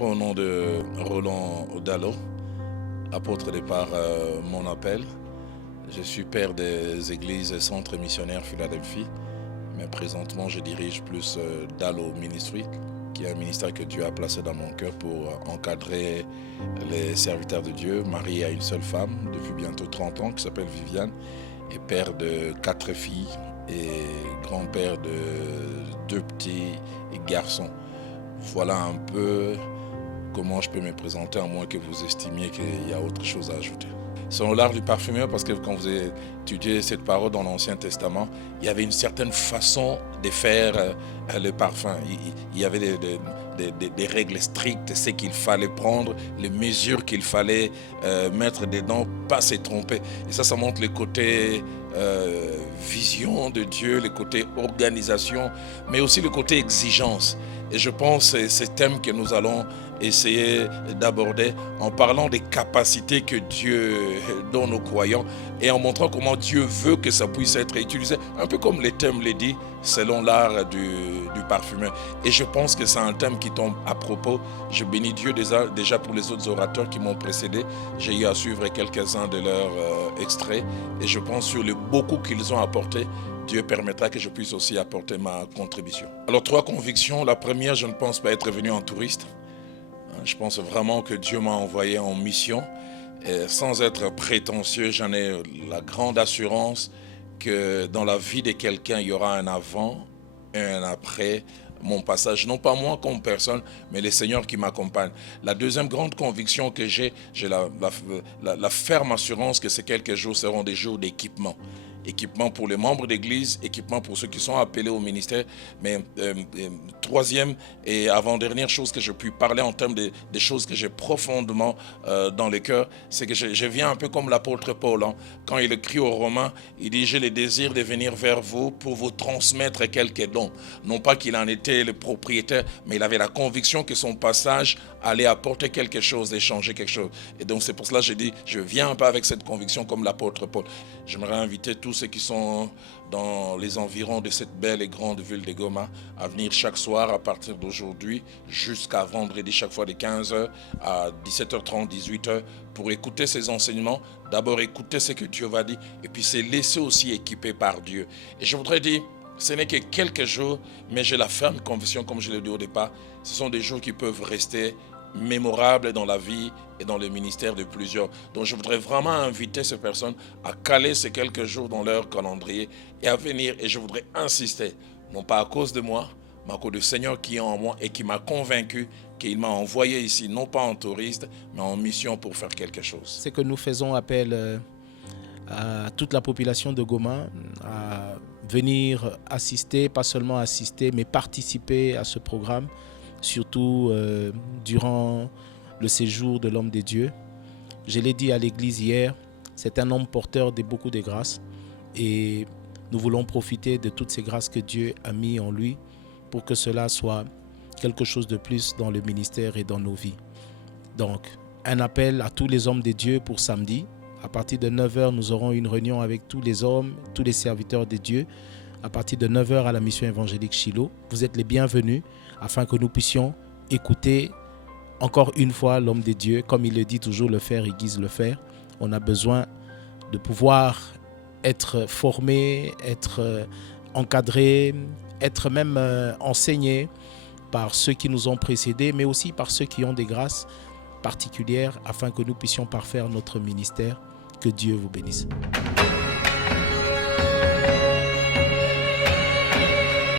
réponds au nom de Roland Dallot, apôtre de par mon appel. Je suis père des églises et centres missionnaires Philadelphie, mais présentement je dirige plus Dallot Ministry, qui est un ministère que Dieu a placé dans mon cœur pour encadrer les serviteurs de Dieu, marié à une seule femme depuis bientôt 30 ans, qui s'appelle Viviane, et père de 4 filles et grand-père de 2 petits garçons. Voilà un peu comment je peux me présenter, à moins que vous estimiez qu'il y a autre chose à ajouter. Selon l'art du parfumeur, parce que quand vous étudiez cette parole dans l'Ancien Testament, il y avait une certaine façon de faire le parfum. Il y avait des règles strictes, ce qu'il fallait prendre, les mesures qu'il fallait mettre dedans, pas se tromper. Et ça montre le côté vision de Dieu, le côté organisation, mais aussi le côté exigence. Et je pense que c'est ce thème que nous allons essayer d'aborder en parlant des capacités que Dieu donne aux croyants et en montrant comment Dieu veut que ça puisse être utilisé, un peu comme le thème le dit, selon l'art du parfumeur. Et je pense que c'est un thème qui tombe à propos. Je bénis Dieu déjà pour les autres orateurs qui m'ont précédé. J'ai eu à suivre quelques-uns de leurs extraits et je pense sur le beaucoup qu'ils ont apporté, Dieu permettra que je puisse aussi apporter ma contribution. Alors 3 convictions. La première, je ne pense pas être venu en touriste. Je pense vraiment que Dieu m'a envoyé en mission. Et sans être prétentieux, j'en ai la grande assurance que dans la vie de quelqu'un, il y aura un avant et un après mon passage. Non pas moi comme personne, mais le Seigneur qui m'accompagne. La deuxième grande conviction que j'ai la ferme assurance que ces quelques jours seront des jours d'équipement. Équipement pour les membres d'église, équipement pour ceux qui sont appelés au ministère. Mais troisième et avant-dernière chose que je puis parler en termes des choses que j'ai profondément dans le cœur, c'est que je viens un peu comme l'apôtre Paul. Quand il écrit aux Romains, il dit « J'ai le désir de venir vers vous pour vous transmettre quelques dons ». Non pas qu'il en était le propriétaire, mais il avait la conviction que son passage allait apporter quelque chose, échanger quelque chose. Et donc c'est pour cela que je dis, je viens un peu avec cette conviction comme l'apôtre Paul. J'aimerais inviter tous ceux qui sont dans les environs de cette belle et grande ville de Goma à venir chaque soir à partir d'aujourd'hui jusqu'à vendredi, chaque fois de 15h à 17h30, 18h pour écouter ces enseignements. D'abord écouter ce que Dieu va dire et puis se laisser aussi équiper par Dieu. Et je voudrais dire, ce n'est que quelques jours, mais j'ai la ferme conviction, comme je l'ai dit au départ, ce sont des jours qui peuvent rester mémorables dans la vie et dans le ministère de plusieurs. Donc je voudrais vraiment inviter ces personnes à caler ces quelques jours dans leur calendrier et à venir. Et je voudrais insister, non pas à cause de moi, mais à cause du Seigneur qui est en moi et qui m'a convaincu qu'il m'a envoyé ici, non pas en touriste, mais en mission pour faire quelque chose. C'est que nous faisons appel à toute la population de Goma à venir assister, pas seulement assister, mais participer à ce programme, surtout durant le séjour de l'homme de Dieu. Je l'ai dit à l'église hier, c'est un homme porteur de beaucoup de grâces et nous voulons profiter de toutes ces grâces que Dieu a mis en lui pour que cela soit quelque chose de plus dans le ministère et dans nos vies. Donc, un appel à tous les hommes de Dieu pour samedi. À partir de 9h, nous aurons une réunion avec tous les hommes, tous les serviteurs de Dieu. À partir de 9h à la mission évangélique Shiloh. Vous êtes les bienvenus afin que nous puissions écouter encore une fois l'homme de Dieu. Comme il le dit toujours, le faire aiguise le faire. On a besoin de pouvoir être formé, être encadré, être même enseigné par ceux qui nous ont précédés, mais aussi par ceux qui ont des grâces particulières afin que nous puissions parfaire notre ministère. Que Dieu vous bénisse.